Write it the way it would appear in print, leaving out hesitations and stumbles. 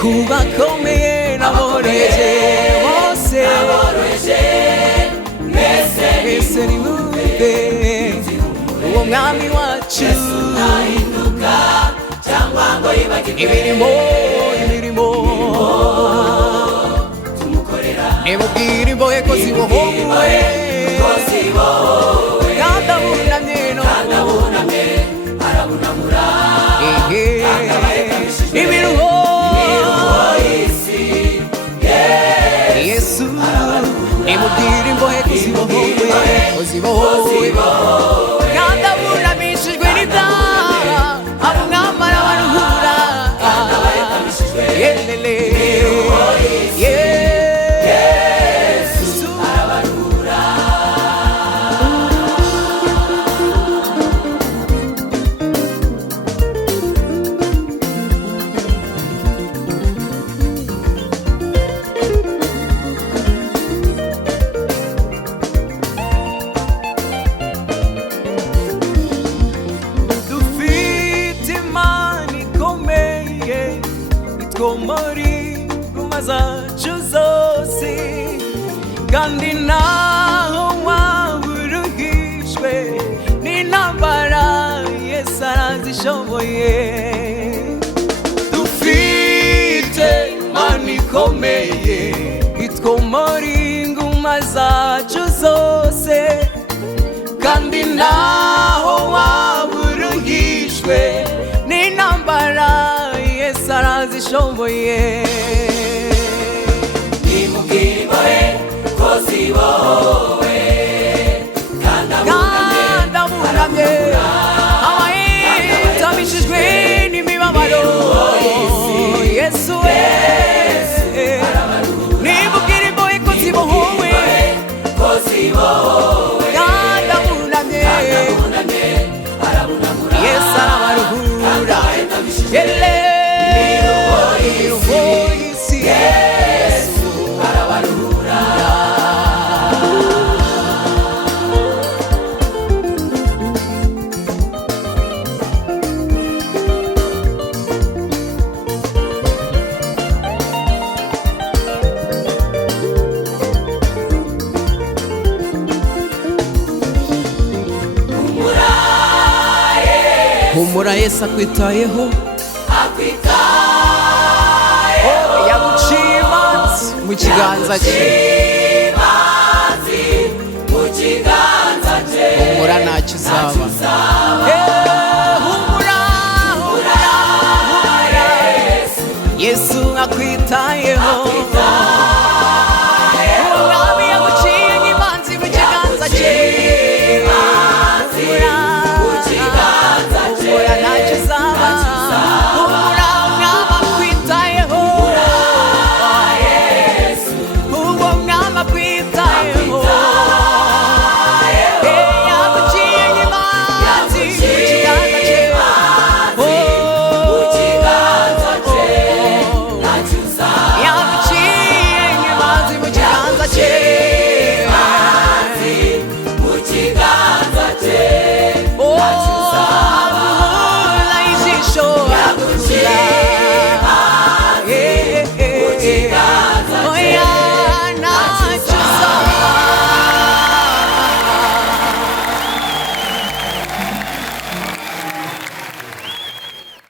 kubakomeye naboroheje bose mwese nimwumve uwo mwami wacu imirimo nimubwire imbohe ko zibohowe kandi abunamye arabunamura imiruho Yesu nimubwire imbohe ko zibohowe kandi abunamishijwe n'ibyaha abunamara baruhura yelele Yesu arabaruhura muri nguma zacu zose kandi naho waburuhishwe n'intambara Yesu arazishoboye dufite Imana ikomeye itwomora inguma zacu zose kandi naho waburuhishwe n'intambara Yesu arazishoboye nimubwire imbohe ko zibohowe kandi abunamye abahitamishijwe n'imibabaro Yesu we nimubwire imbohe ko zibohowe kandi abunamye Yesu arabaruhura Yesu arabaruhura humura Yesu akwitayeho yaguciye imanzi mu kiganza cye humura ntacyo uzaba